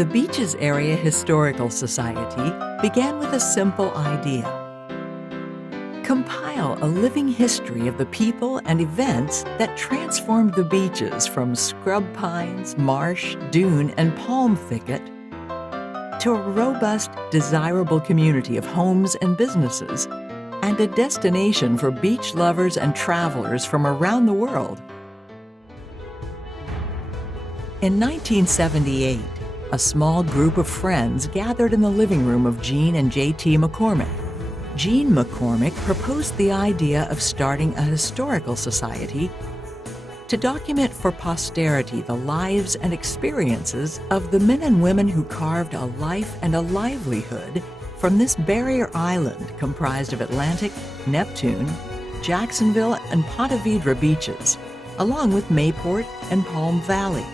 The Beaches Area Historical Society began with a simple idea: compile a living history of the people and events that transformed the beaches from scrub pines, marsh, dune, and palm thicket to a robust, desirable community of homes and businesses, and a destination for beach lovers and travelers from around the world. In 1978, a small group of friends gathered in the living room of Gene and J.T. McCormick. Gene McCormick proposed the idea of starting a historical society to document for posterity the lives and experiences of the men and women who carved a life and a livelihood from this barrier island comprised of Atlantic, Neptune, Jacksonville, and Ponte Vedra beaches, along with Mayport and Palm Valley.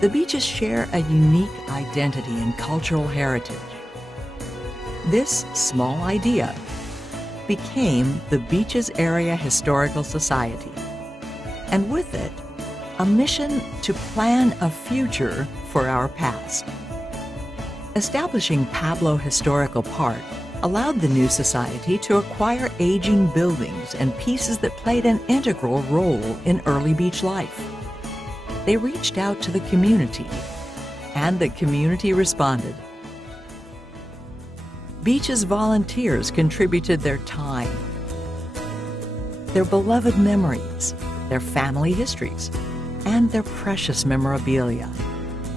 The beaches share a unique identity and cultural heritage. This small idea became the Beaches Area Historical Society, and with it, a mission to plan a future for our past. Establishing Pablo Historical Park allowed the new society to acquire aging buildings and pieces that played an integral role in early beach life. They reached out to the community, and the community responded. Beaches volunteers contributed their time, their beloved memories, their family histories, and their precious memorabilia.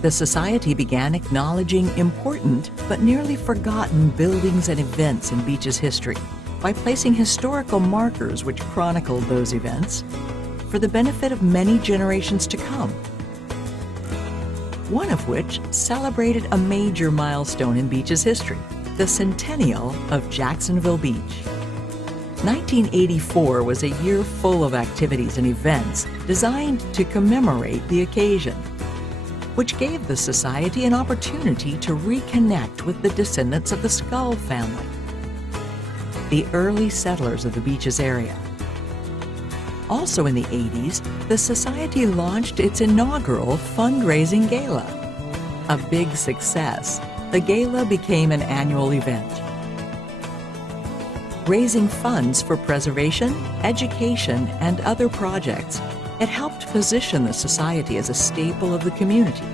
The Society began acknowledging important but nearly forgotten buildings and events in beaches history by placing historical markers which chronicled those events for the benefit of many generations to come. One of which celebrated a major milestone in beaches history, the centennial of Jacksonville Beach. 1984 was a year full of activities and events designed to commemorate the occasion, which gave the Society an opportunity to reconnect with the descendants of the Skull family, the early settlers of the beaches area. Also in the 80s, the Society launched its inaugural fundraising gala. A big success, the gala became an annual event, raising funds for preservation, education, and other projects. It helped position the Society as a staple of the community.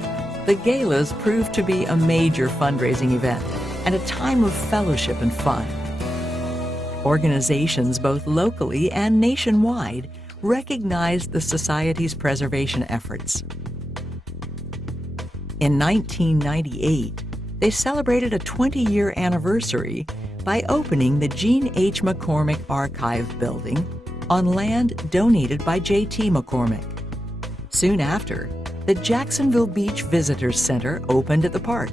The galas proved to be a major fundraising event and a time of fellowship and fun. Organizations both locally and nationwide recognized the Society's preservation efforts. In 1998, they celebrated a 20-year anniversary by opening the Gene H. McCormick Archive Building on land donated by J.T. McCormick. Soon after, the Jacksonville Beach Visitors Center opened at the park.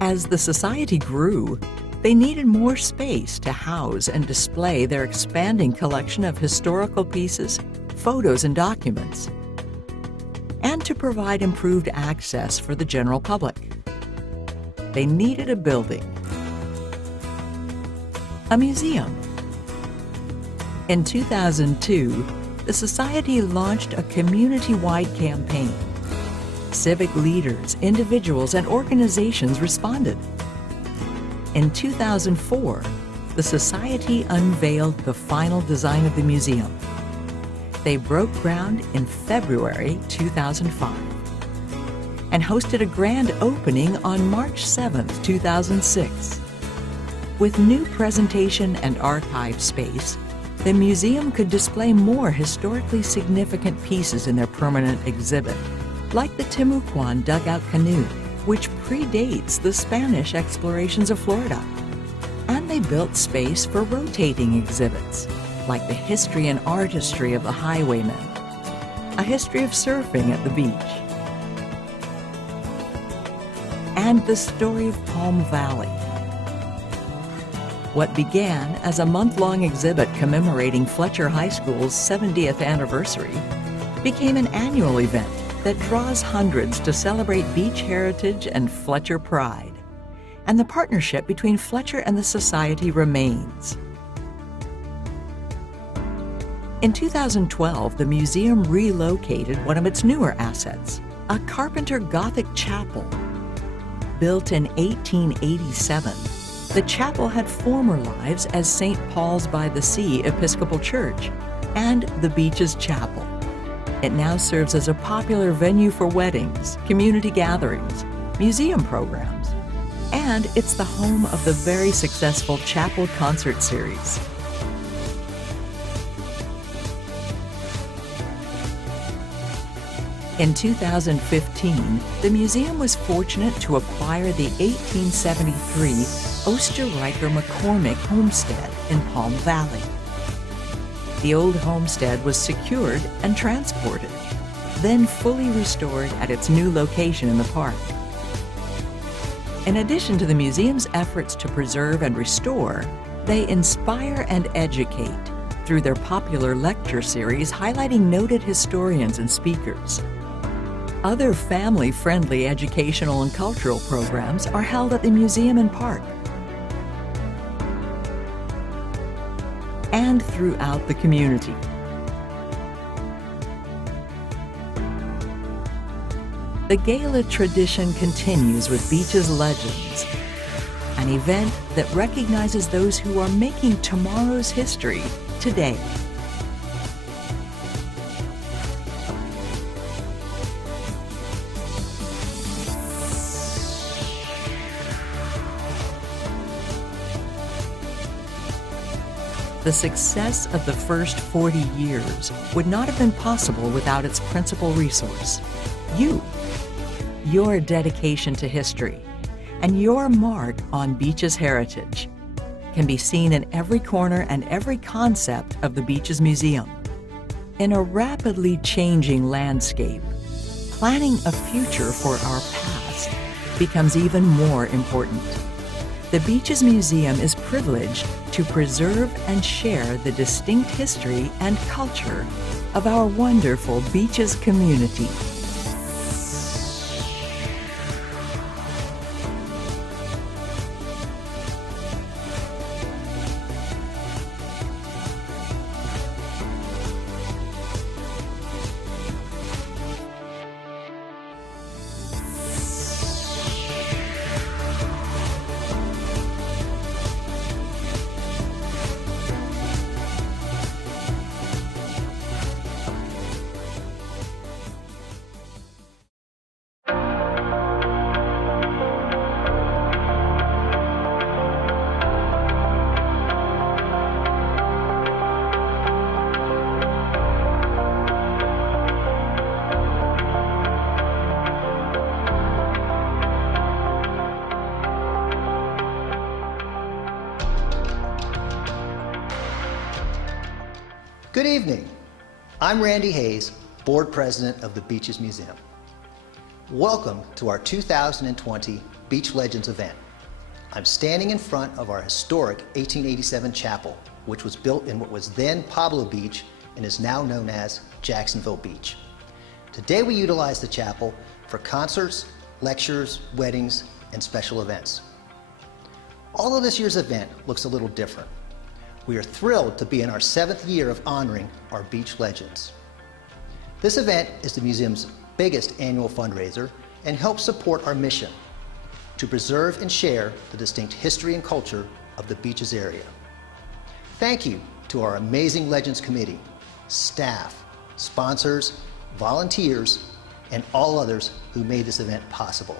As the Society grew, they needed more space to house and display their expanding collection of historical pieces, photos, and documents, and to provide improved access for the general public. They needed a building, a museum. In 2002, the Society launched a community-wide campaign. Civic leaders, individuals, and organizations responded. In 2004, the Society unveiled the final design of the museum. They broke ground in February 2005 and hosted a grand opening on March 7, 2006. With new presentation and archive space, the museum could display more historically significant pieces in their permanent exhibit, like the Timucuan dugout canoe, which predates the Spanish explorations of Florida. And they built space for rotating exhibits, like the history and artistry of the highwaymen, a history of surfing at the beach, and the story of Palm Valley. What began as a month-long exhibit commemorating Fletcher High School's 70th anniversary became an annual event that draws hundreds to celebrate beach heritage and Fletcher pride. And the partnership between Fletcher and the Society remains. In 2012, the museum relocated one of its newer assets, a Carpenter Gothic chapel. Built in 1887, the chapel had former lives as St. Paul's by the Sea Episcopal Church and the Beach's Chapel. It now serves as a popular venue for weddings, community gatherings, museum programs, and it's the home of the very successful Chapel Concert Series. In 2015, the museum was fortunate to acquire the 1873 Oostenrijker McCormick homestead in Palm Valley. The old homestead was secured and transported, then fully restored at its new location in the park. In addition to the museum's efforts to preserve and restore, they inspire and educate through their popular lecture series highlighting noted historians and speakers. Other family-friendly educational and cultural programs are held at the museum and park and throughout the community. The gala tradition continues with Beach's Legends, an event that recognizes those who are making tomorrow's history today. The success of the first 40 years would not have been possible without its principal resource, you. Your dedication to history and your mark on Beach's heritage can be seen in every corner and every concept of the Beach's Museum. In a rapidly changing landscape, planning a future for our past becomes even more important. The Beach's Museum is privileged to preserve and share the distinct history and culture of our wonderful Beach's community. Good evening. I'm Randy Hayes, Board President of the Beach's Museum. Welcome to our 2020 Beach Legends event. I'm standing in front of our historic 1887 chapel, which was built in what was then Pablo Beach and is now known as Jacksonville Beach. Today we utilize the chapel for concerts, lectures, weddings, and special events. Although this year's event looks a little different, we are thrilled to be in our 7th year of honoring our beach legends. This event is the museum's biggest annual fundraiser and helps support our mission to preserve and share the distinct history and culture of the beaches area. Thank you to our amazing Legends Committee, staff, sponsors, volunteers, and all others who made this event possible.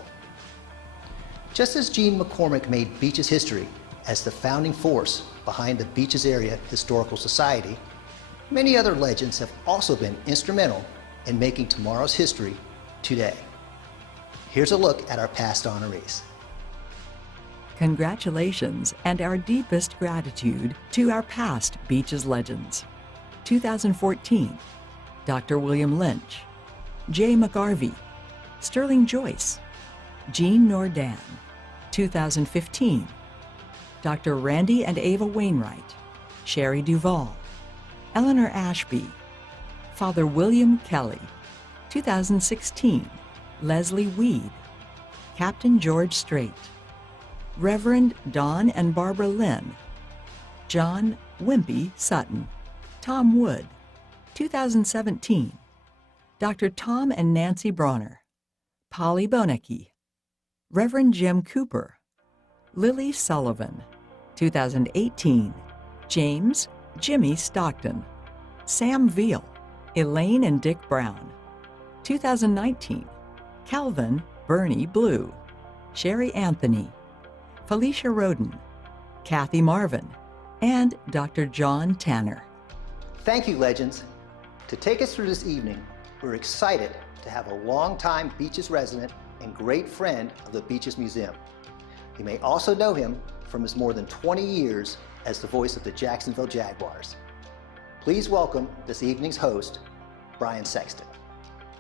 Just as Gene McCormick made Beach's history as the founding force behind the Beaches Area Historical Society, many other legends have also been instrumental in making tomorrow's history today. Here's a look at our past honorees. Congratulations and our deepest gratitude to our past Beaches Legends. 2014, Dr. William Lynch, Jay McGarvey, Sterling Joyce, Jean Nordan. 2015, Dr. Randy and Ava Wainwright, Sherry Duvall, Eleanor Ashby, Father William Kelly. 2016, Leslie Weed, Captain George Strait, Reverend Don and Barbara Lynn, John Wimpy Sutton, Tom Wood. 2017, Dr. Tom and Nancy Bronner, Polly Bonecki, Reverend Jim Cooper, Lily Sullivan. 2018, James Jimmy Stockton, Sam Veal, Elaine and Dick Brown. 2019, Calvin Bernie Blue, Sherry Anthony, Felicia Roden, Kathy Marvin, and Dr. John Tanner. Thank you, legends. To take us through this evening, we're excited to have a longtime Beaches resident and great friend of the Beaches Museum. You may also know him from his more than 20 years as the voice of the Jacksonville Jaguars. Please welcome this evening's host, Brian Sexton.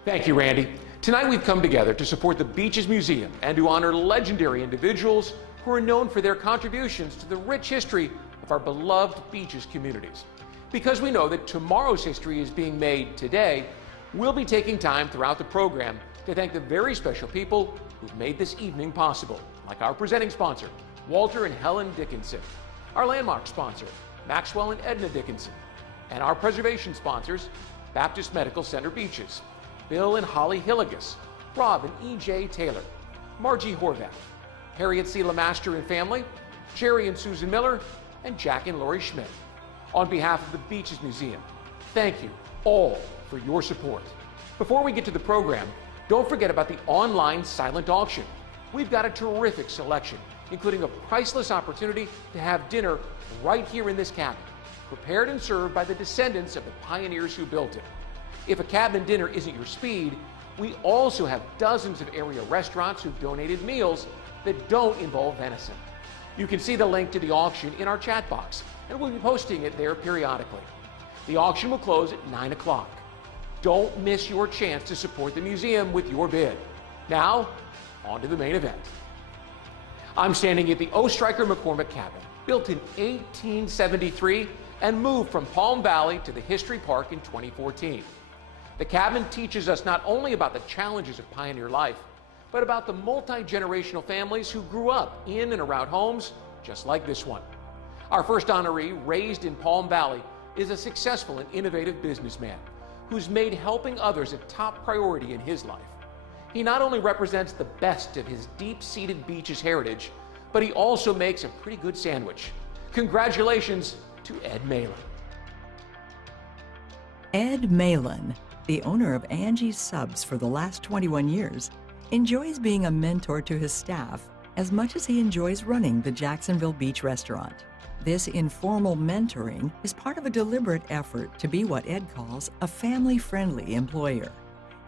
Thank you, Randy. Tonight we've come together to support the Beaches Museum and to honor legendary individuals who are known for their contributions to the rich history of our beloved beaches communities. Because we know that tomorrow's history is being made today, we'll be taking time throughout the program to thank the very special people who've made this evening possible, like our presenting sponsor, Walter and Helen Dickinson, our landmark sponsor, Maxwell and Edna Dickinson, and our preservation sponsors, Baptist Medical Center Beaches, Bill and Holly Hilligus, Rob and E.J. Taylor, Margie Horvath, Harriet C. Lemaster and family, Jerry and Susan Miller, and Jack and Lori Schmidt. On behalf of the Beaches Museum, thank you all for your support. Before we get to the program, don't forget about the online silent auction. We've got a terrific selection, including a priceless opportunity to have dinner right here in this cabin, prepared and served by the descendants of the pioneers who built it. If a cabin dinner isn't your speed, we also have dozens of area restaurants who've donated meals that don't involve venison. You can see the link to the auction in our chat box, and we'll be posting it there periodically. The auction will close at 9 o'clock. Don't miss your chance to support the museum with your bid. Now, on to the main event. I'm standing at the Oestreicher McCormick cabin, built in 1873 and moved from Palm Valley to the History Park in 2014. The cabin teaches us not only about the challenges of pioneer life, but about the multi-generational families who grew up in and around homes just like this one. Our first honoree, raised in Palm Valley, is a successful and innovative businessman who's made helping others a top priority in his life. He not only represents the best of his deep-seated Beaches heritage, but he also makes a pretty good sandwich. Congratulations to Ed Malin. Ed Malin, the owner of Angie's Subs for the last 21 years, enjoys being a mentor to his staff as much as he enjoys running the Jacksonville Beach restaurant. This informal mentoring is part of a deliberate effort to be what Ed calls a family-friendly employer.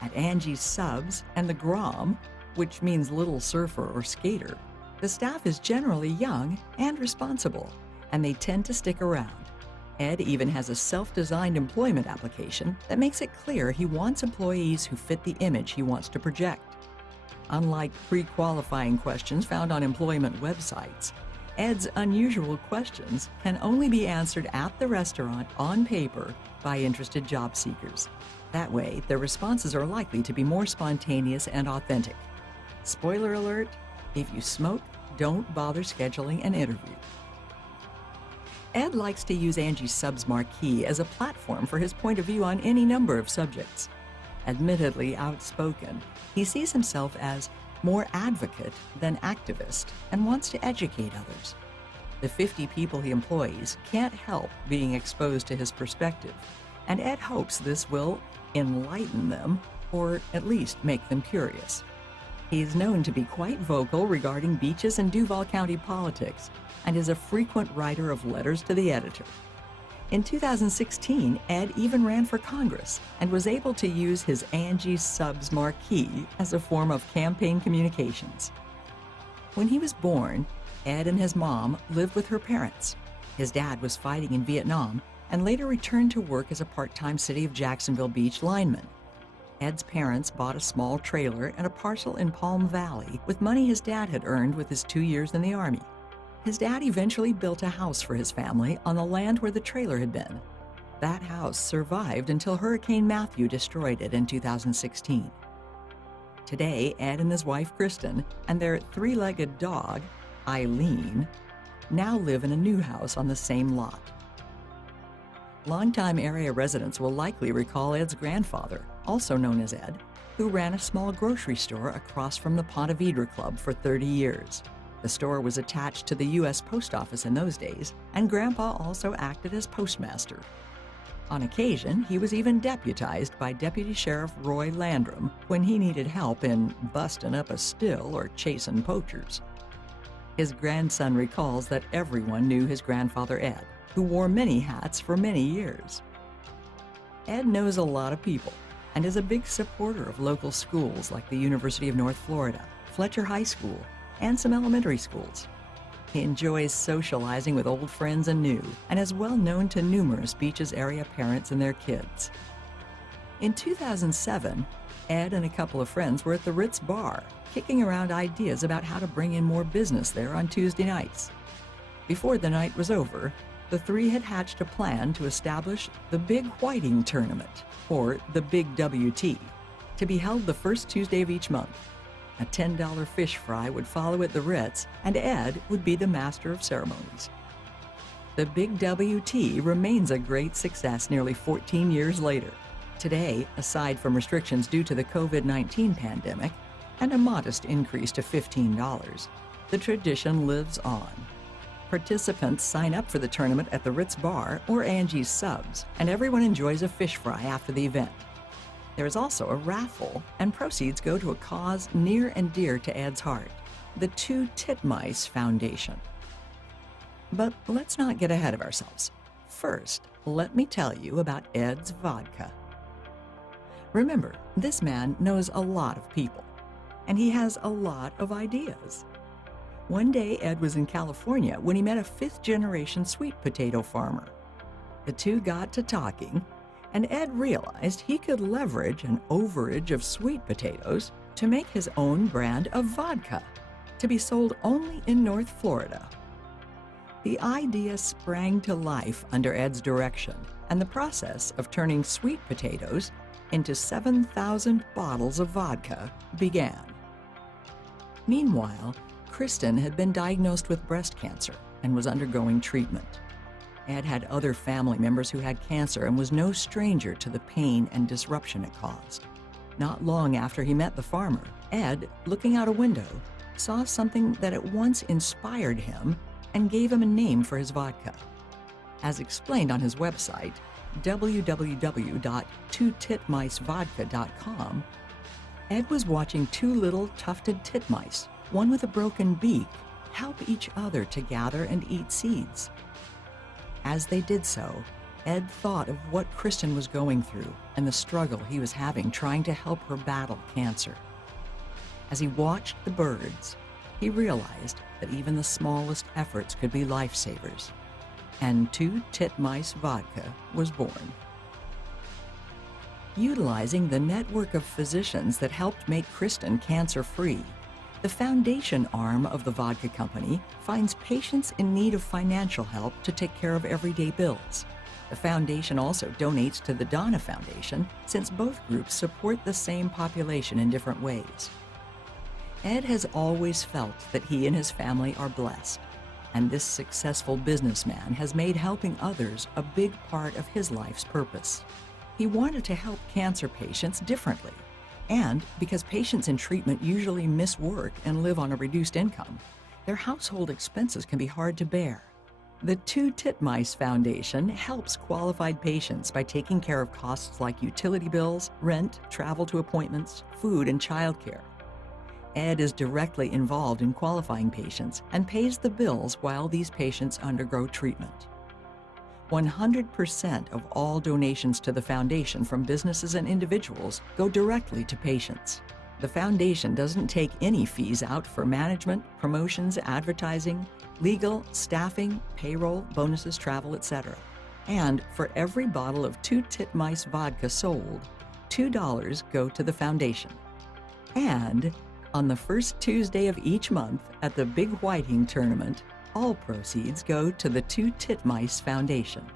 At Angie's Subs and the Grom, which means little surfer or skater, the staff is generally young and responsible, and they tend to stick around. Ed even has a self-designed employment application that makes it clear he wants employees who fit the image he wants to project. Unlike pre-qualifying questions found on employment websites, Ed's unusual questions can only be answered at the restaurant on paper by interested job seekers. That way, their responses are likely to be more spontaneous and authentic. Spoiler alert, if you smoke, don't bother scheduling an interview. Ed likes to use Angie's Subs marquee as a platform for his point of view on any number of subjects. Admittedly outspoken, he sees himself as more advocate than activist and wants to educate others. The 50 people he employs can't help being exposed to his perspective, and Ed hopes this will enlighten them or at least make them curious. He's known to be quite vocal regarding beaches and Duval County politics and is a frequent writer of letters to the editor. In 2016, Ed even ran for Congress and was able to use his Angie's Subs marquee as a form of campaign communications. When he was born, Ed and his mom lived with her parents. His dad was fighting in Vietnam and later returned to work as a part-time City of Jacksonville Beach lineman. Ed's parents bought a small trailer and a parcel in Palm Valley with money his dad had earned with his 2 years in the Army. His dad eventually built a house for his family on the land where the trailer had been. That house survived until Hurricane Matthew destroyed it in 2016. Today, Ed and his wife Kristen and their three-legged dog, Eileen, now live in a new house on the same lot. Longtime area residents will likely recall Ed's grandfather, also known as Ed, who ran a small grocery store across from the Ponte Vedra Club for 30 years. The store was attached to the U.S. Post Office in those days, and Grandpa also acted as postmaster. On occasion, he was even deputized by Deputy Sheriff Roy Landrum when he needed help in busting up a still or chasing poachers. His grandson recalls that everyone knew his grandfather Ed, who wore many hats for many years. Ed knows a lot of people and is a big supporter of local schools like the University of North Florida, Fletcher High School, and some elementary schools. He enjoys socializing with old friends and new, and is well known to numerous Beaches area parents and their kids. In 2007, Ed and a couple of friends were at the Ritz Bar, kicking around ideas about how to bring in more business there on Tuesday nights. Before the night was over, the three had hatched a plan to establish the Big Whiting Tournament, or the Big WT, to be held the first Tuesday of each month. A $10 fish fry would follow at the Ritz, and Ed would be the master of ceremonies. The Big WT remains a great success nearly 14 years later. Today, aside from restrictions due to the COVID-19 pandemic and a modest increase to $15, the tradition lives on. Participants sign up for the tournament at the Ritz Bar or Angie's Subs, and everyone enjoys a fish fry after the event. There is also a raffle, and proceeds go to a cause near and dear to Ed's heart, the Two Titmice Foundation. But let's not get ahead of ourselves. First, let me tell you about Ed's vodka. Remember, this man knows a lot of people, and he has a lot of ideas. One day, Ed was in California when he met a fifth-generation sweet potato farmer. The two got to talking, and Ed realized he could leverage an overage of sweet potatoes to make his own brand of vodka, to be sold only in North Florida. The idea sprang to life under Ed's direction, and the process of turning sweet potatoes into 7,000 bottles of vodka began. Meanwhile, Kristen had been diagnosed with breast cancer and was undergoing treatment. Ed had other family members who had cancer and was no stranger to the pain and disruption it caused. Not long after he met the farmer, Ed, looking out a window, saw something that at once inspired him and gave him a name for his vodka. As explained on his website, www.twotitmicevodka.com, Ed was watching two little tufted titmice, one with a broken beak, help each other to gather and eat seeds. As they did so, Ed thought of what Kristen was going through and the struggle he was having trying to help her battle cancer. As he watched the birds, he realized that even the smallest efforts could be lifesavers, and Two Titmice Vodka was born. Utilizing the network of physicians that helped make Kristen cancer-free, the foundation arm of the vodka company finds patients in need of financial help to take care of everyday bills. The foundation also donates to the Donna Foundation, since both groups support the same population in different ways. Ed has always felt that he and his family are blessed, and this successful businessman has made helping others a big part of his life's purpose. He wanted to help cancer patients differently, and because patients in treatment usually miss work and live on a reduced income, their household expenses can be hard to bear. The Two Titmice Foundation helps qualified patients by taking care of costs like utility bills, rent, travel to appointments, food, and childcare. Ed is directly involved in qualifying patients and pays the bills while these patients undergo treatment. 100% of all donations to the foundation from businesses and individuals go directly to patients. The foundation doesn't take any fees out for management, promotions, advertising, legal, staffing, payroll, bonuses, travel, etc. And for every bottle of Two Titmice vodka sold, $2 go to the foundation. And on the first Tuesday of each month at the Big Whiting Tournament, all proceeds go to the Two Titmice Foundation.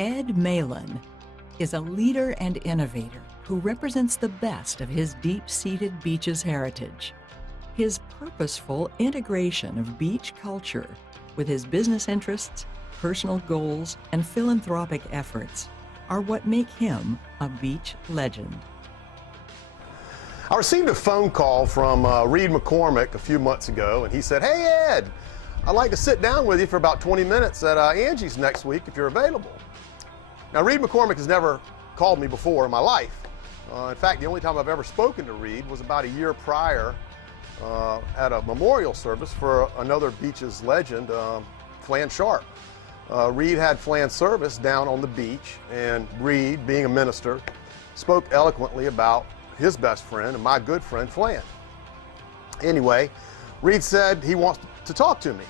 Ed Malin is a leader and innovator who represents the best of his deep-seated beaches heritage. His purposeful integration of beach culture with his business interests, personal goals, and philanthropic efforts are what make him a beach legend. I received a phone call from Reed McCormick a few months ago, and he said, "Hey, Ed, I'd like to sit down with you for about 20 minutes at Angie's next week if you're available." Now, Reed McCormick has never called me before in my life. In fact, the only time I've ever spoken to Reed was about a year prior at a memorial service for another Beaches legend, Flan Sharp. Reed had Flan service down on the beach, and Reed, being a minister, spoke eloquently about his best friend and my good friend Flan. Anyway, Reed said he wants to talk to me,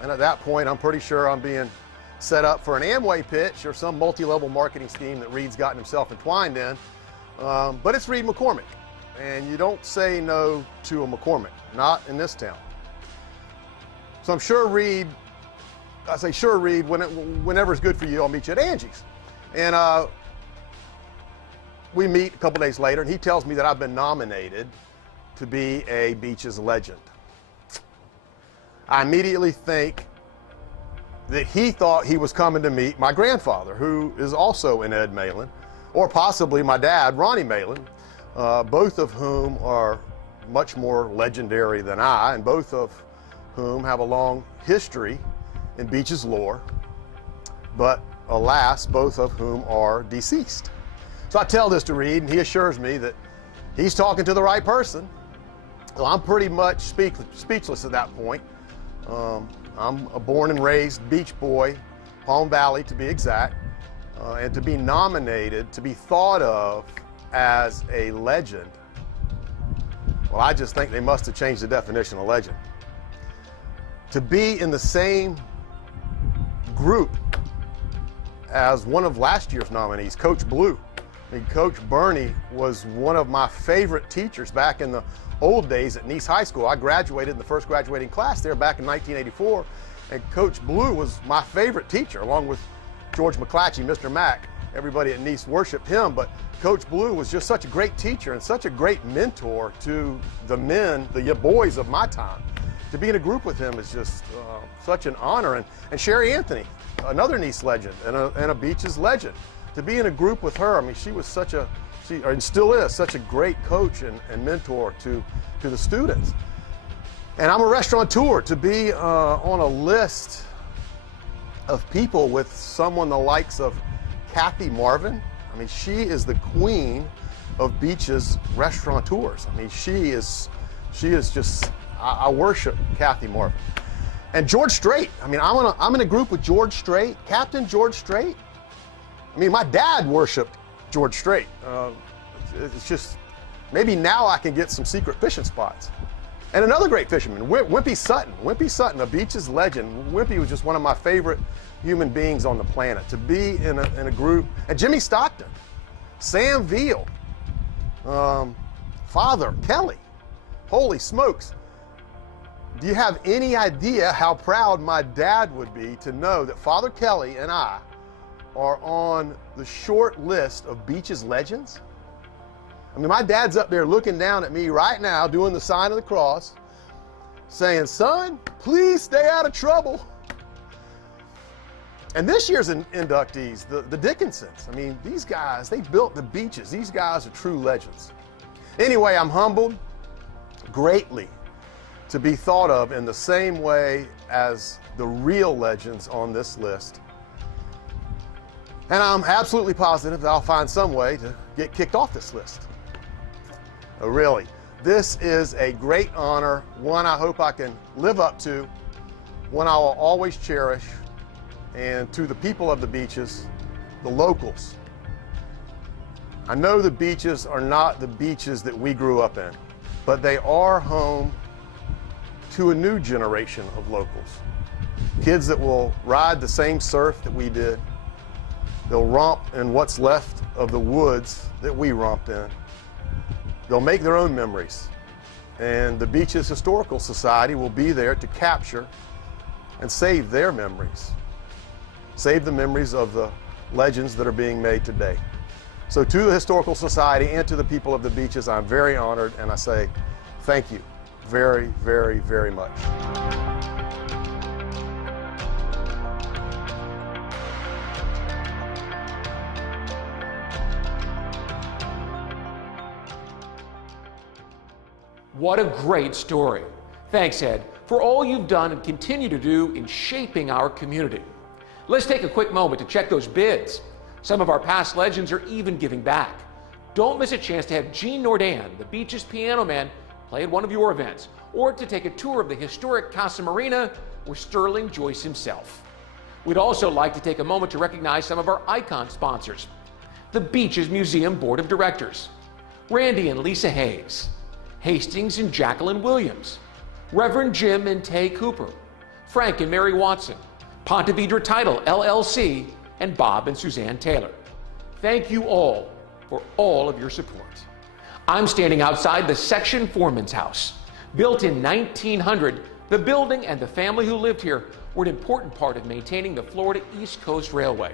and at that point I'm pretty sure I'm being set up for an Amway pitch or some multi-level marketing scheme that Reed's gotten himself entwined in. But it's Reed McCormick, and you don't say no to a McCormick, not in this town. So I'm sure Reed, I say sure Reed, whenever it's good for you, I'll meet you at Angie's. And we meet a couple days later, and he tells me that I've been nominated to be a Beaches legend. I immediately think that he thought he was coming to meet my grandfather, who is also an Ed Malin, or possibly my dad, Ronnie Malin, both of whom are much more legendary than I, and both of whom have a long history in Beaches lore, but alas, both of whom are deceased. So I tell this to Reed, and he assures me that he's talking to the right person. Well, I'm pretty much speechless at that point. I'm a born and raised beach boy, Palm Valley to be exact, and to be nominated, to be thought of as a legend, well, I just think they must have changed the definition of legend. To be in the same group as one of last year's nominees, Coach Blue. I mean, Coach Bernie was one of my favorite teachers back in the old days at Nice High School. I graduated in the first graduating class there back in 1984, and Coach Blue was my favorite teacher, along with George McClatchy, Mr. Mack. Everybody at Nice worshiped him, but Coach Blue was just such a great teacher and such a great mentor to the men, the boys of my time. To be in a group with him is just such an honor. And Sherry Anthony, another Nice legend and a Beaches legend. To be in a group with her, I mean, she was such a, and still is, such a great coach and mentor to the students. And I'm a restaurateur. To be on a list of people with someone the likes of Kathy Marvin, I mean, she is the queen of Beaches restaurateurs. I mean, she is just, I worship Kathy Marvin. And George Strait, I mean, I'm in a group with George Strait, Captain George Strait. I mean, my dad worshiped George Strait. It's just, maybe now I can get some secret fishing spots. And another great fisherman, Wimpy Sutton. Wimpy Sutton, a Beaches legend. Wimpy was just one of my favorite human beings on the planet. To be in a group, and Jimmy Stockton, Sam Veal, Father Kelly. Holy smokes. Do you have any idea how proud my dad would be to know that Father Kelly and I are on the short list of Beaches legends? I mean, my dad's up there looking down at me right now, doing the sign of the cross, saying, "Son, please stay out of trouble." And this year's inductees, the Dickinsons, I mean, these guys, they built the Beaches. These guys are true legends. Anyway, I'm humbled greatly to be thought of in the same way as the real legends on this list. And I'm absolutely positive that I'll find some way to get kicked off this list. Oh, really, this is a great honor, one I hope I can live up to, one I will always cherish. And to the people of the Beaches, the locals, I know the Beaches are not the beaches that we grew up in, but they are home to a new generation of locals. Kids that will ride the same surf that we did. They'll romp in what's left of the woods that we romped in. They'll make their own memories. And the Beaches Historical Society will be there to capture and save their memories. Save the memories of the legends that are being made today. So to the Historical Society and to the people of the Beaches, I'm very honored, and I say thank you very, very, very much. What a great story. Thanks, Ed, for all you've done and continue to do in shaping our community. Let's take a quick moment to check those bids. Some of our past legends are even giving back. Don't miss a chance to have Gene Nordan, the Beach's piano man, play at one of your events, or to take a tour of the historic Casa Marina or Sterling Joyce himself. We'd also like to take a moment to recognize some of our icon sponsors. The Beach's Museum Board of Directors, Randy and Lisa Hayes, Hastings and Jacqueline Williams, Reverend Jim and Tay Cooper, Frank and Mary Watson, Ponte Vedra Title LLC, and Bob and Suzanne Taylor. Thank you all for all of your support. I'm standing outside the Section Foreman's House. Built in 1900, the building and the family who lived here were an important part of maintaining the Florida East Coast Railway.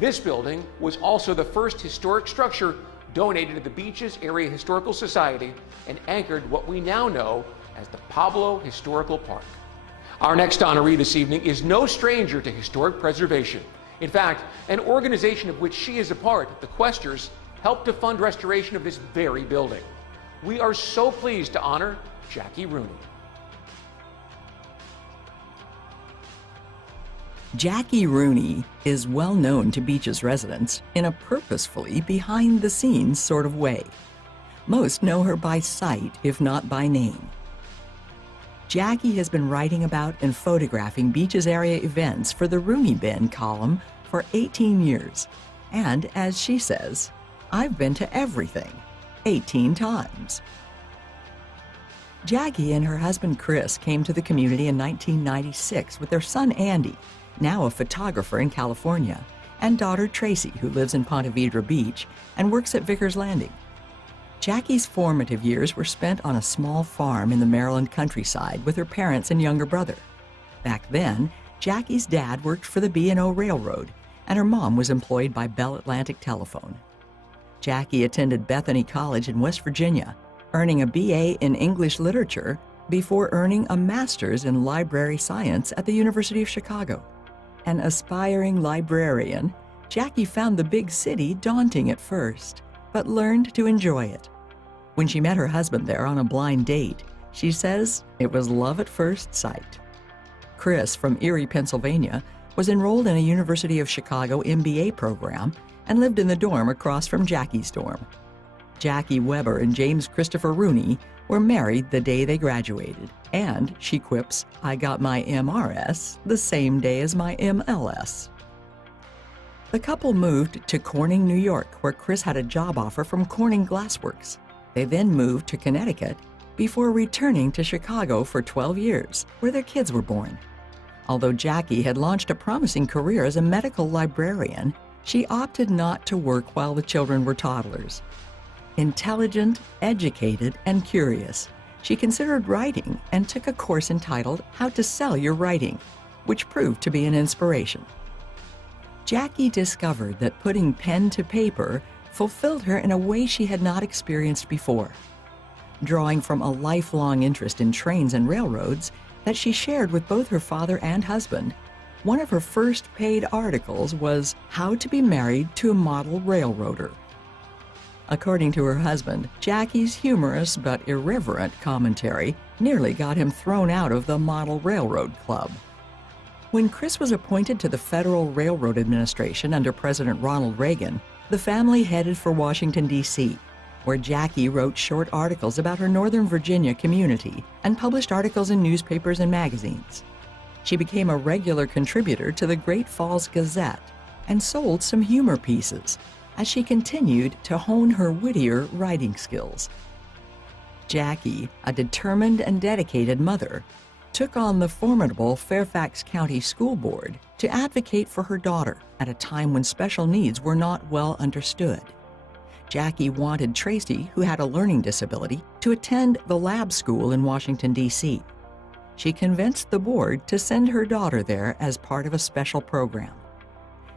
This building was also the first historic structure donated to the Beaches Area Historical Society and anchored what we now know as the Pablo Historical Park. Our next honoree this evening is no stranger to historic preservation. In fact, an organization of which she is a part, the Questers, helped to fund restoration of this very building. We are so pleased to honor Jackie Rooney. Jackie Rooney is well known to Beach's residents in a purposefully behind-the-scenes sort of way. Most know her by sight, if not by name. Jackie has been writing about and photographing Beach's area events for the Rooney Bin column for 18 years. And as she says, I've been to everything 18 times. Jackie and her husband Chris came to the community in 1996 with their son Andy, now a photographer in California, and daughter Tracy, who lives in Ponte Vedra Beach and works at Vickers Landing. Jackie's formative years were spent on a small farm in the Maryland countryside with her parents and younger brother. Back then, Jackie's dad worked for the B&O Railroad, and her mom was employed by Bell Atlantic Telephone. Jackie attended Bethany College in West Virginia, earning a BA in English Literature before earning a master's in library science at the University of Chicago. An aspiring librarian, Jackie found the big city daunting at first, but learned to enjoy it. When she met her husband there on a blind date, she says it was love at first sight. Chris from Erie, Pennsylvania, was enrolled in a University of Chicago MBA program and lived in the dorm across from Jackie's dorm. Jackie Weber and James Christopher Rooney were married the day they graduated, and, she quips, I got my MRS the same day as my MLS. The couple moved to Corning, New York, where Chris had a job offer from Corning Glassworks. They then moved to Connecticut before returning to Chicago for 12 years, where their kids were born. Although Jackie had launched a promising career as a medical librarian, she opted not to work while the children were toddlers. Intelligent, educated, and curious, she considered writing and took a course entitled How to Sell Your Writing, which proved to be an inspiration. Jackie discovered that putting pen to paper fulfilled her in a way she had not experienced before. Drawing from a lifelong interest in trains and railroads that she shared with both her father and husband, one of her first paid articles was How to Be Married to a Model Railroader. According to her husband, Jackie's humorous but irreverent commentary nearly got him thrown out of the Model Railroad Club. When Chris was appointed to the Federal Railroad Administration under President Ronald Reagan, the family headed for Washington, D.C., where Jackie wrote short articles about her Northern Virginia community and published articles in newspapers and magazines. She became a regular contributor to the Great Falls Gazette and sold some humor pieces as she continued to hone her wittier writing skills. Jackie, a determined and dedicated mother, took on the formidable Fairfax County School Board to advocate for her daughter at a time when special needs were not well understood. Jackie wanted Tracy, who had a learning disability, to attend the lab school in Washington, D.C. She convinced the board to send her daughter there as part of a special program.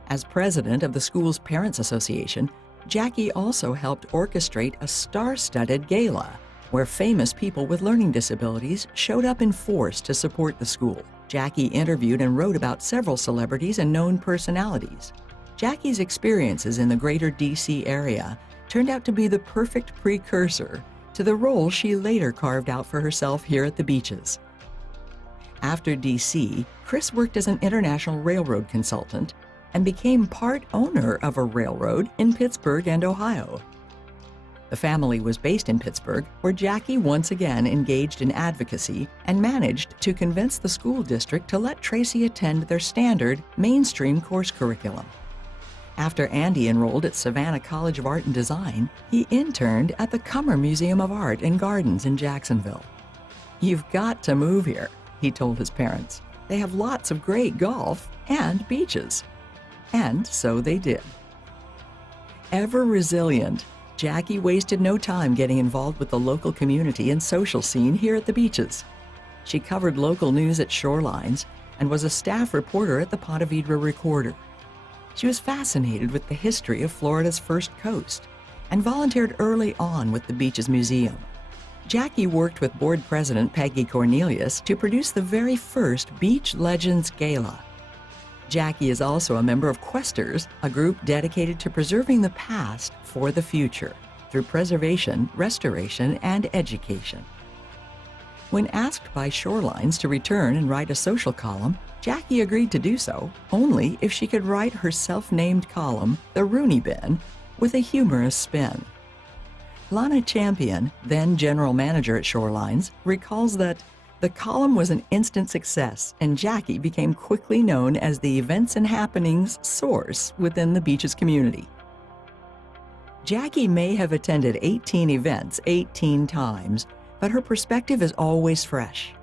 As president of the school's Parents Association, Jackie also helped orchestrate a star-studded gala where famous people with learning disabilities showed up in force to support the school. Jackie interviewed and wrote about several celebrities and known personalities. Jackie's experiences in the greater D.C. area turned out to be the perfect precursor to the role she later carved out for herself here at the beaches. After D.C., Chris worked as an international railroad consultant and became part owner of a railroad in Pittsburgh and Ohio. The family was based in Pittsburgh, where Jackie once again engaged in advocacy and managed to convince the school district to let Tracy attend their standard mainstream course curriculum. After Andy enrolled at Savannah College of Art and Design, he interned at the Cummer Museum of Art and Gardens in Jacksonville. "You've got to move here," he told his parents. "They have lots of great golf and beaches." And so they did. Ever resilient, Jackie wasted no time getting involved with the local community and social scene here at the beaches. She covered local news at Shorelines and was a staff reporter at the Ponte Vedra Recorder. She was fascinated with the history of Florida's first coast and volunteered early on with the Beaches Museum. Jackie worked with board president Peggy Cornelius to produce the very first Beach Legends Gala. Jackie is also a member of Questers, a group dedicated to preserving the past for the future through preservation, restoration, and education. When asked by Shorelines to return and write a social column, Jackie agreed to do so only if she could write her self-named column, The Rooney Bin, with a humorous spin. Lana Champion, then general manager at Shorelines, recalls that the column was an instant success, and Jackie became quickly known as the events and happenings source within the beaches community. Jackie may have attended 18 events 18 times, but her perspective is always fresh.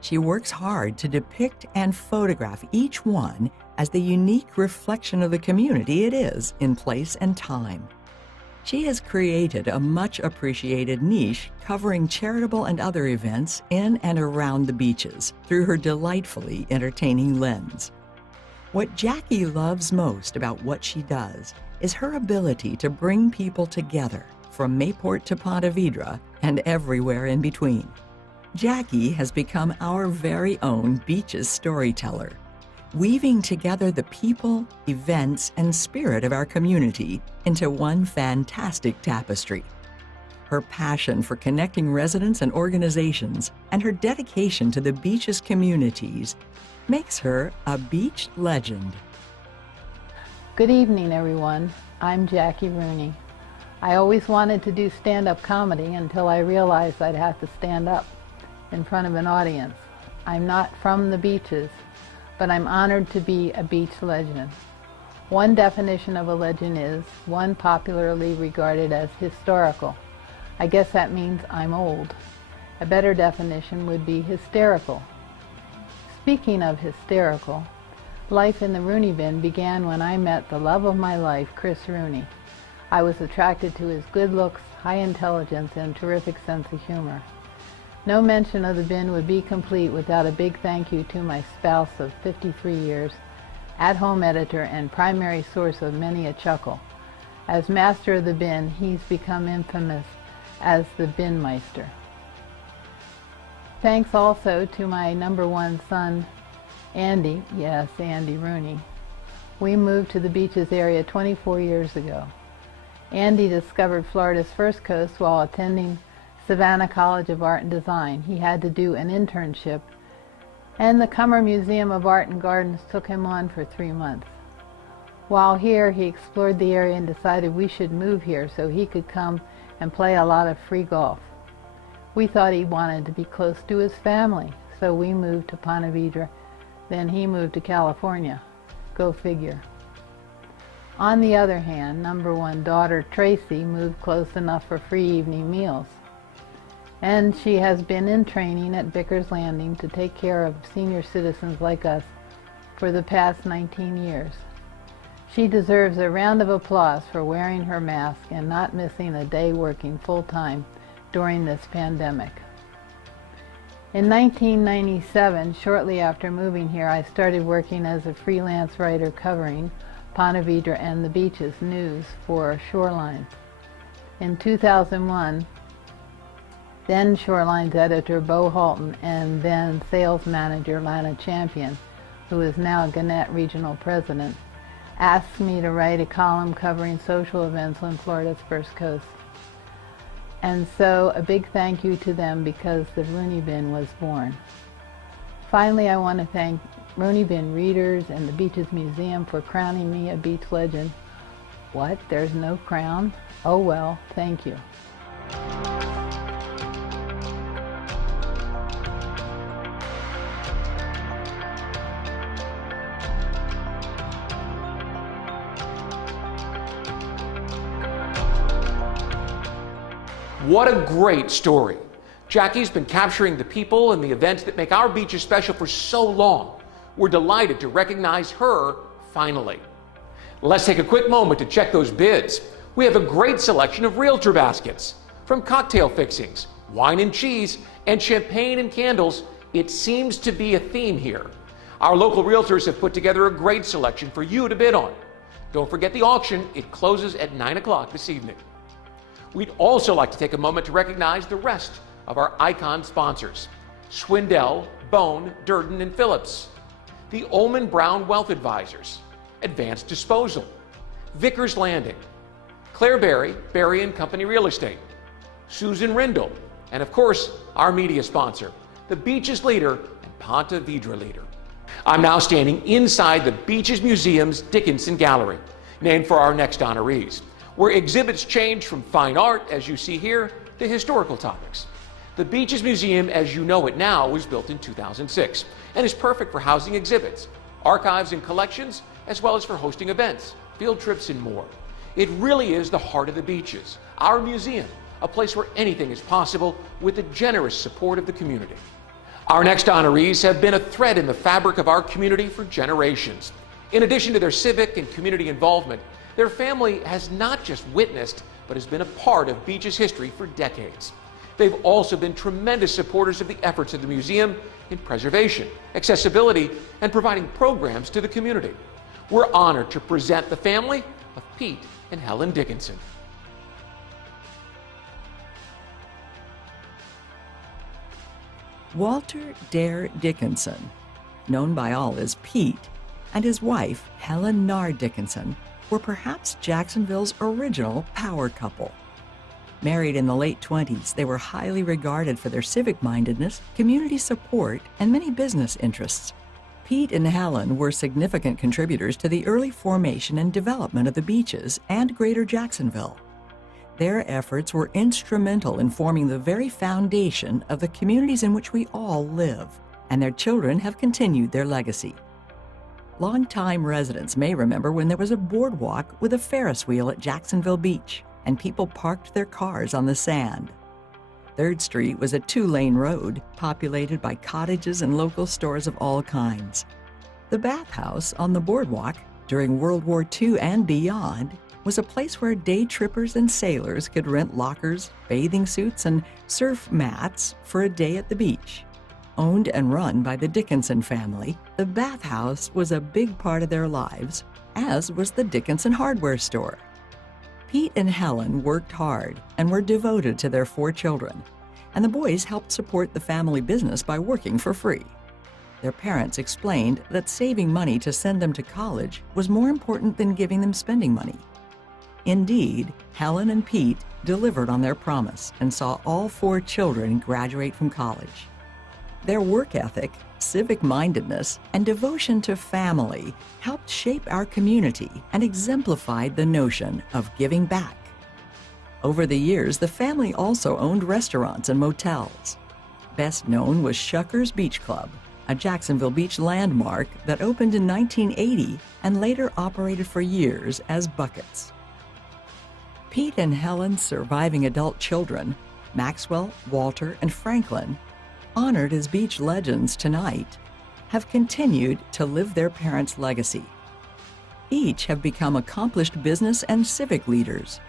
She works hard to depict and photograph each one as the unique reflection of the community it is in place and time. She has created a much appreciated niche covering charitable and other events in and around the beaches through her delightfully entertaining lens. What Jackie loves most about what she does is her ability to bring people together from Mayport to Ponte Vedra and everywhere in between. Jackie has become our very own beaches storyteller, weaving together the people, events, and spirit of our community into one fantastic tapestry. Her passion for connecting residents and organizations and her dedication to the beaches communities makes her a beach legend. Good evening, everyone. I'm Jackie Rooney. I always wanted to do stand-up comedy until I realized I'd have to stand up in front of an audience. I'm not from the beaches, but I'm honored to be a beach legend. One definition of a legend is one popularly regarded as historical. I guess that means I'm old. A better definition would be hysterical. Speaking of hysterical, life in the Rooney Bin began when I met the love of my life, Chris Rooney. I was attracted to his good looks, high intelligence, and terrific sense of humor. No mention of the bin would be complete without a big thank you to my spouse of 53 years, at-home editor and primary source of many a chuckle. As master of the bin, he's become infamous as the Bin Meister. Thanks also to my number one son, Andy, yes, Andy Rooney. We moved to the beaches area 24 years ago. Andy discovered Florida's first coast while attending Savannah College of Art and Design. He had to do an internship, and the Cummer Museum of Art and Gardens took him on for 3 months. While here, he explored the area and decided we should move here so he could come and play a lot of free golf. We thought he wanted to be close to his family, so we moved to Ponte Vedra. Then he moved to California. Go figure. On the other hand, number one daughter Tracy moved close enough for free evening meals. And she has been in training at Vickers Landing to take care of senior citizens like us for the past 19 years. She deserves a round of applause for wearing her mask and not missing a day working full-time during this pandemic. In 1997, shortly after moving here, I started working as a freelance writer covering Ponte Vedra and the beaches news for Shorelines. In 2001, then Shorelines editor Bo Halton and then sales manager Lana Champion, who is now Gannett regional president, asked me to write a column covering social events on Florida's first coast. And so a big thank you to them because the Rooney Bin was born. Finally, I want to thank Rooney Bin readers and the Beaches Museum for crowning me a beach legend. What? There's no crown? Oh well, thank you. What a great story. Jackie's been capturing the people and the events that make our beaches special for so long. We're delighted to recognize her finally. Let's take a quick moment to check those bids. We have a great selection of realtor baskets. From cocktail fixings, wine and cheese, and champagne and candles, it seems to be a theme here. Our local realtors have put together a great selection for you to bid on. Don't forget the auction. It closes at 9 o'clock this evening. We'd also like to take a moment to recognize the rest of our icon sponsors: Swindell, Bone, Durden, and Phillips, the Ullman Brown Wealth Advisors, Advanced Disposal, Vickers Landing, Claire Berry, Berry & Company Real Estate, Susan Rindle, and of course, our media sponsor, the Beaches Leader and Ponte Vedra Leader. I'm now standing inside the Beaches Museum's Dickinson Gallery, named for our next honorees, where exhibits change from fine art, as you see here, to historical topics. The Beaches Museum, as you know it now, was built in 2006 and is perfect for housing exhibits, archives and collections, as well as for hosting events, field trips, and more. It really is the heart of the beaches, our museum, a place where anything is possible with the generous support of the community. Our next honorees have been a thread in the fabric of our community for generations. In addition to their civic and community involvement, their family has not just witnessed, but has been a part of Beaches history for decades. They've also been tremendous supporters of the efforts of the museum in preservation, accessibility, and providing programs to the community. We're honored to present the family of Pete and Helen Dickinson. Walter Dare Dickinson, known by all as Pete, and his wife, Helen Dickinson, were perhaps Jacksonville's original power couple. Married in the late 20s, they were highly regarded for their civic-mindedness, community support, and many business interests. Pete and Helen were significant contributors to the early formation and development of the beaches and Greater Jacksonville. Their efforts were instrumental in forming the very foundation of the communities in which we all live, and their children have continued their legacy. Longtime residents may remember when there was a boardwalk with a Ferris wheel at Jacksonville Beach, and people parked their cars on the sand. 3rd Street was a 2-lane road populated by cottages and local stores of all kinds. The bathhouse on the boardwalk, during World War II and beyond, was a place where day trippers and sailors could rent lockers, bathing suits, and surf mats for a day at the beach. Owned and run by the Dickinson family, the bathhouse was a big part of their lives, as was the Dickinson hardware store. Pete and Helen worked hard and were devoted to their 4 children, and the boys helped support the family business by working for free. Their parents explained that saving money to send them to college was more important than giving them spending money. Indeed, Helen and Pete delivered on their promise and saw all 4 children graduate from college. Their work ethic, civic-mindedness, and devotion to family helped shape our community and exemplified the notion of giving back. Over the years, the family also owned restaurants and motels. Best known was Shucker's Beach Club, a Jacksonville Beach landmark that opened in 1980 and later operated for years as Buckets. Pete and Helen's surviving adult children, Maxwell, Walter, and Franklin, honored as beach legends tonight, have continued to live their parents' legacy. Each have become accomplished business and civic leaders.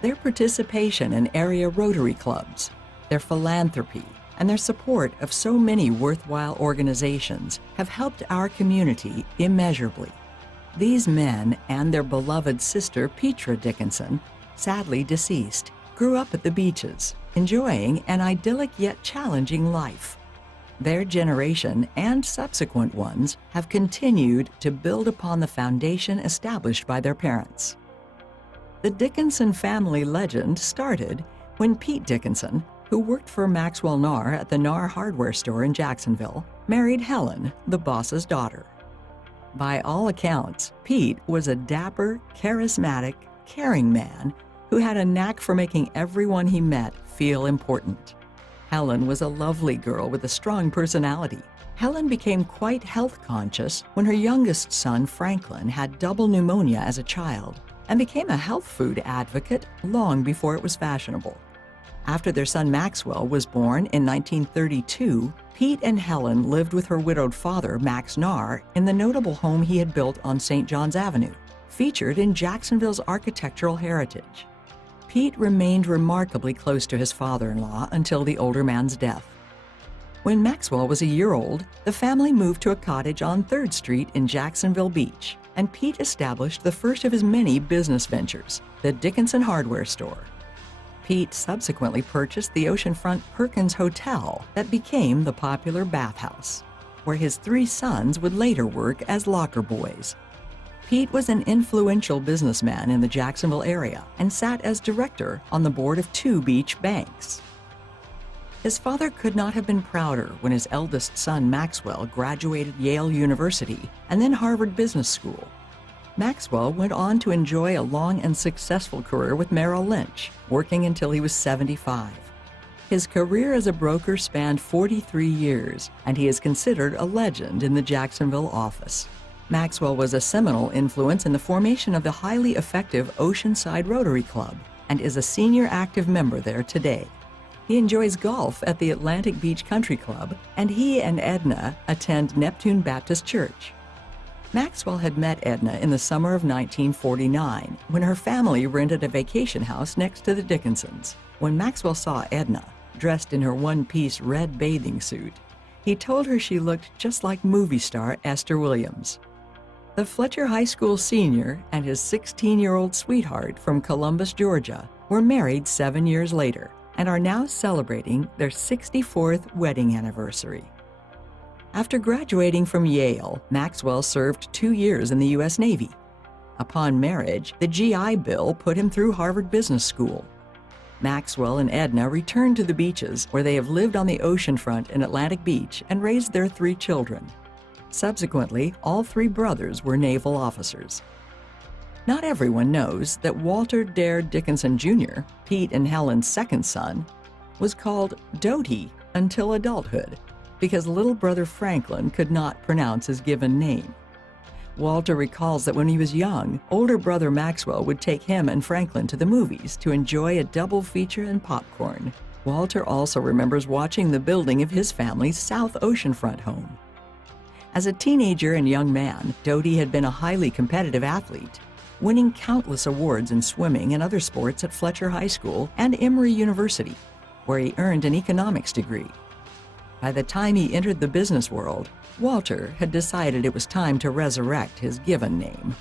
Their participation in area Rotary clubs, their philanthropy, and their support of so many worthwhile organizations have helped our community immeasurably. These men and their beloved sister, Petra Dickinson, sadly deceased, grew up at the beaches, enjoying an idyllic yet challenging life. Their generation and subsequent ones have continued to build upon the foundation established by their parents. The Dickinson family legend started when Pete Dickinson, who worked for Maxwell Narr at the Narr hardware store in Jacksonville, married Helen, the boss's daughter. By all accounts, Pete was a dapper, charismatic, caring man who had a knack for making everyone he met feel important. Helen was a lovely girl with a strong personality. Helen became quite health conscious when her youngest son, Franklin, had double pneumonia as a child and became a health food advocate long before it was fashionable. After their son Maxwell was born in 1932, Pete and Helen lived with her widowed father, Max Narr, in the notable home he had built on St. John's Avenue, featured in Jacksonville's architectural heritage. Pete remained remarkably close to his father-in-law until the older man's death. When Maxwell was a year old, the family moved to a cottage on 3rd Street in Jacksonville Beach, and Pete established the first of his many business ventures, the Dickinson hardware store. Pete subsequently purchased the oceanfront Perkins Hotel that became the popular bathhouse, where his 3 sons would later work as locker boys. Pete was an influential businessman in the Jacksonville area and sat as director on the board of 2 beach banks. His father could not have been prouder when his eldest son, Maxwell, graduated Yale University and then Harvard Business School. Maxwell went on to enjoy a long and successful career with Merrill Lynch, working until he was 75. His career as a broker spanned 43 years, and he is considered a legend in the Jacksonville office. Maxwell was a seminal influence in the formation of the highly effective Oceanside Rotary Club and is a senior active member there today. He enjoys golf at the Atlantic Beach Country Club, and he and Edna attend Neptune Baptist Church. Maxwell had met Edna in the summer of 1949 when her family rented a vacation house next to the Dickinsons. When Maxwell saw Edna, dressed in her one-piece red bathing suit, he told her she looked just like movie star Esther Williams. The Fletcher High School senior and his 16-year-old sweetheart from Columbus, Georgia, were married 7 years later and are now celebrating their 64th wedding anniversary. After graduating from Yale, Maxwell served 2 years in the U.S. Navy. Upon marriage, the GI Bill put him through Harvard Business School. Maxwell and Edna returned to the beaches, where they have lived on the oceanfront in Atlantic Beach and raised their 3 children. Subsequently, all 3 brothers were naval officers. Not everyone knows that Walter Dare Dickinson Jr., Pete and Helen's second son, was called Doty until adulthood, because little brother Franklin could not pronounce his given name. Walter recalls that when he was young, older brother Maxwell would take him and Franklin to the movies to enjoy a double feature and popcorn. Walter also remembers watching the building of his family's South Oceanfront home. As a teenager and young man, Doty had been a highly competitive athlete, winning countless awards in swimming and other sports at Fletcher High School and Emory University, where he earned an economics degree. By the time he entered the business world, Walter had decided it was time to resurrect his given name.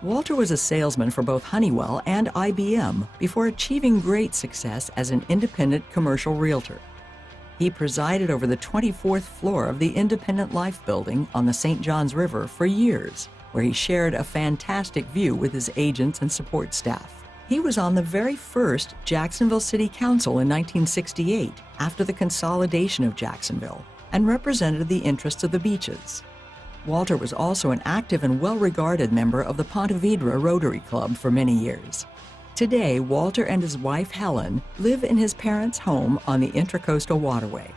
Walter was a salesman for both Honeywell and IBM before achieving great success as an independent commercial realtor. He presided over the 24th floor of the Independent Life Building on the St. Johns River for years, where he shared a fantastic view with his agents and support staff. He was on the very first Jacksonville City Council in 1968, after the consolidation of Jacksonville, and represented the interests of the beaches. Walter was also an active and well-regarded member of the Ponte Vedra Rotary Club for many years. Today, Walter and his wife Helen live in his parents' home on the Intracoastal Waterway.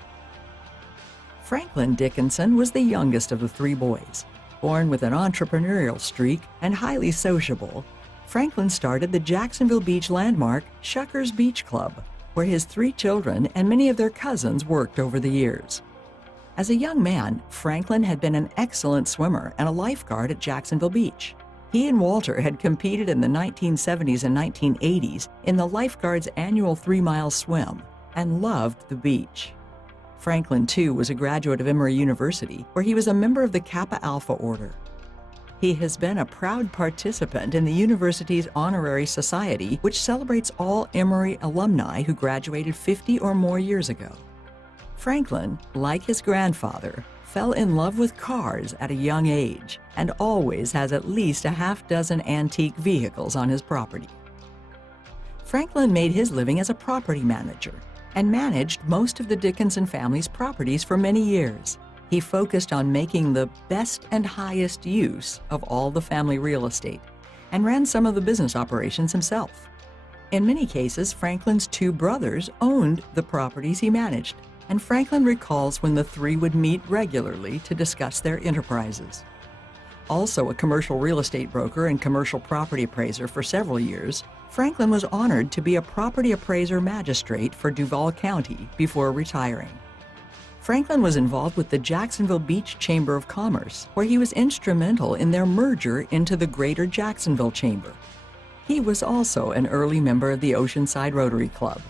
Franklin Dickinson was the youngest of the 3 boys. Born with an entrepreneurial streak and highly sociable, Franklin started the Jacksonville Beach landmark Shuckers Beach Club, where his 3 children and many of their cousins worked over the years. As a young man, Franklin had been an excellent swimmer and a lifeguard at Jacksonville Beach. He and Walter had competed in the 1970s and 1980s in the lifeguard's annual 3-mile swim and loved the beach. Franklin, too, was a graduate of Emory University, where he was a member of the Kappa Alpha Order. He has been a proud participant in the university's honorary society, which celebrates all Emory alumni who graduated 50 or more years ago. Franklin, like his grandfather, fell in love with cars at a young age and always has at least a half-dozen antique vehicles on his property. Franklin made his living as a property manager and managed most of the Dickinson family's properties for many years. He focused on making the best and highest use of all the family real estate and ran some of the business operations himself. In many cases, Franklin's two brothers owned the properties he managed, and Franklin recalls when the three would meet regularly to discuss their enterprises. Also a commercial real estate broker and commercial property appraiser for several years, Franklin was honored to be a property appraiser magistrate for Duval County before retiring. Franklin was involved with the Jacksonville Beach Chamber of Commerce, where he was instrumental in their merger into the Greater Jacksonville Chamber. He was also an early member of the Oceanside Rotary Club.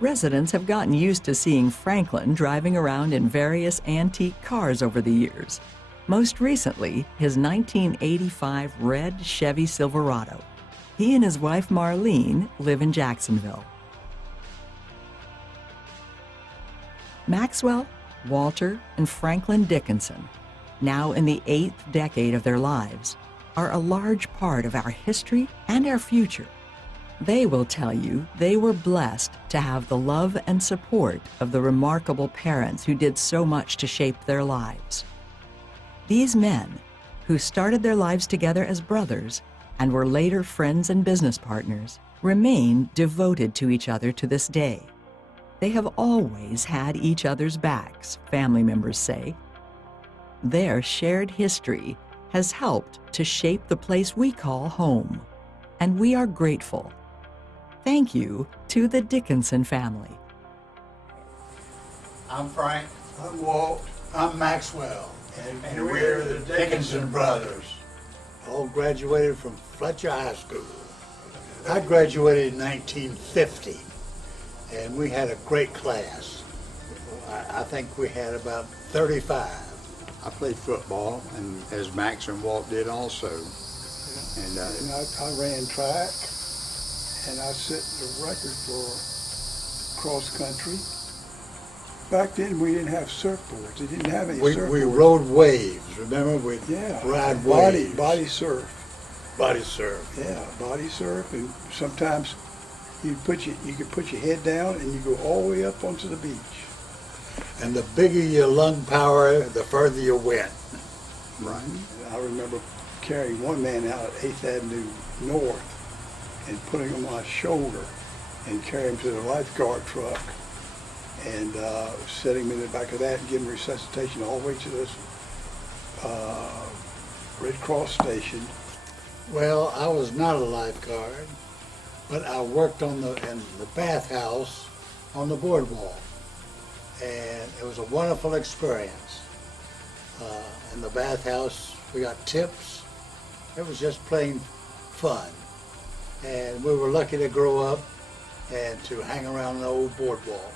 Residents have gotten used to seeing Franklin driving around in various antique cars over the years. Most recently, his 1985 red Chevy Silverado. He and his wife Marlene live in Jacksonville. Maxwell, Walter, and Franklin Dickinson, now in the 8th decade of their lives, are a large part of our history and our future. They will tell you they were blessed to have the love and support of the remarkable parents who did so much to shape their lives. These men, who started their lives together as brothers and were later friends and business partners, remain devoted to each other to this day. They have always had each other's backs, family members say. Their shared history has helped to shape the place we call home, and we are grateful. Thank you to the Dickinson family. I'm Frank. I'm Walt. I'm Maxwell. And we're the Dickinson brothers. All graduated from Fletcher High School. I graduated in 1950, and we had a great class. I think we had about 35. I played football, and as Max and Walt did also. And I ran track, and I set the record for cross country. Back then, we didn't have surfboards. They didn't have any surfboards. We rode waves, remember? We'd ride waves. Body surf. Body surf. Yeah, body surf, and sometimes you could put your head down and you go all the way up onto the beach. And the bigger your lung power, the further you went. Right. And I remember carrying one man out at 8th Avenue North and putting him on my shoulder and carrying him to the lifeguard truck and setting him in the back of that and giving resuscitation all the way to this Red Cross station. Well, I was not a lifeguard, but I worked in the bathhouse on the boardwalk. And it was a wonderful experience. In the bathhouse, we got tips. It was just plain fun. And we were lucky to grow up and to hang around the old boardwalk.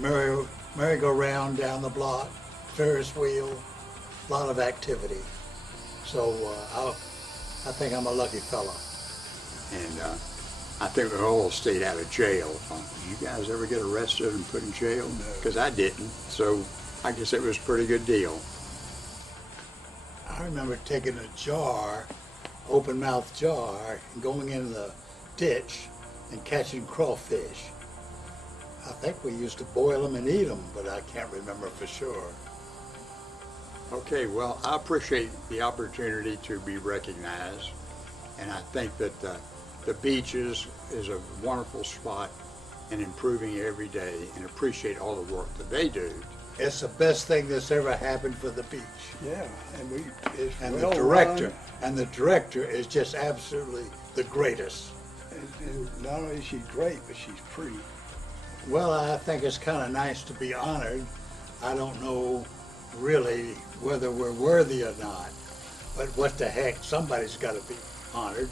Merry-go-round down the block, Ferris wheel, a lot of activity. So I think I'm a lucky fella. And I think we all stayed out of jail. Did you guys ever get arrested and put in jail? Because I didn't, so I guess it was a pretty good deal. I remember taking a jar, open-mouthed jar, and going in the ditch and catching crawfish. I think we used to boil them and eat them, but I can't remember for sure. Okay, well, I appreciate the opportunity to be recognized, and I think that the beaches is a wonderful spot and improving every day, and appreciate all the work that they do. It's the best thing that's ever happened for the beach. Yeah, and the director is just absolutely the greatest. And not only is she great, but she's pretty. Well, I think it's kind of nice to be honored. I don't know really whether we're worthy or not, but what the heck, somebody's got to be honored.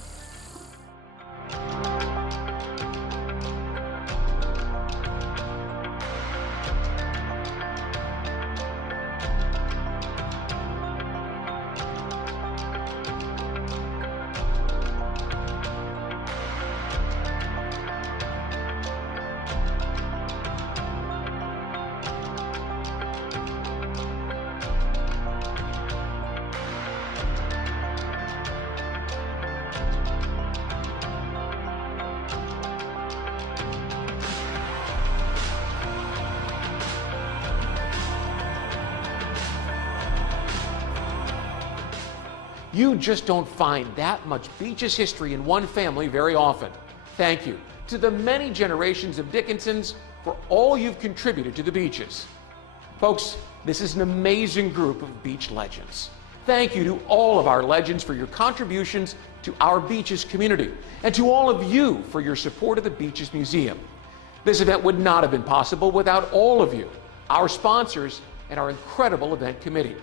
You just don't find that much Beaches history in one family very often. Thank you to the many generations of Dickinsons for all you've contributed to the Beaches. Folks, this is an amazing group of beach legends. Thank you to all of our legends for your contributions to our Beaches community, and to all of you for your support of the Beaches Museum. This event would not have been possible without all of you, our sponsors, and our incredible event committee.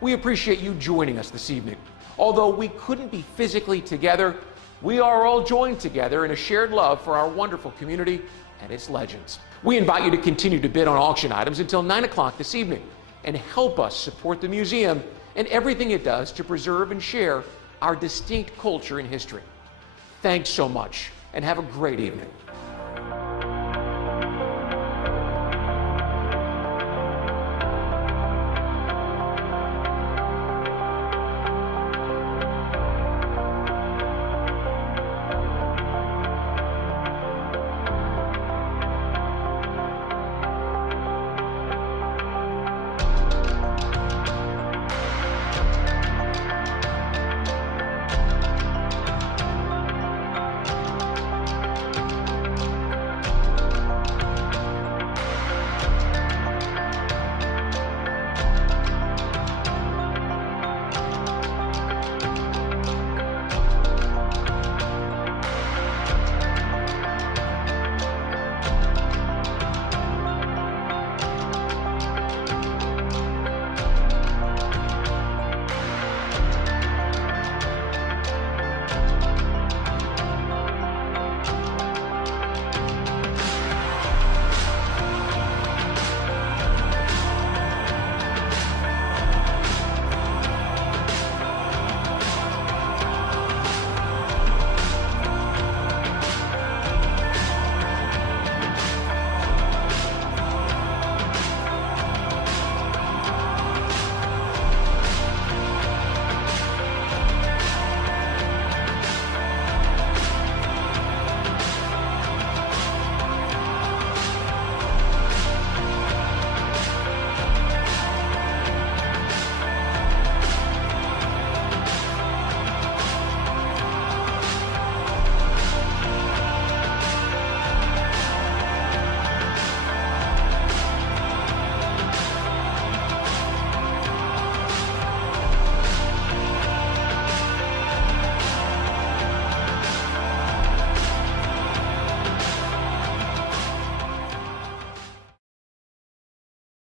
We appreciate you joining us this evening. Although we couldn't be physically together, we are all joined together in a shared love for our wonderful community and its legends. We invite you to continue to bid on auction items until 9 o'clock this evening and help us support the museum and everything it does to preserve and share our distinct culture and history. Thanks so much, and have a great evening.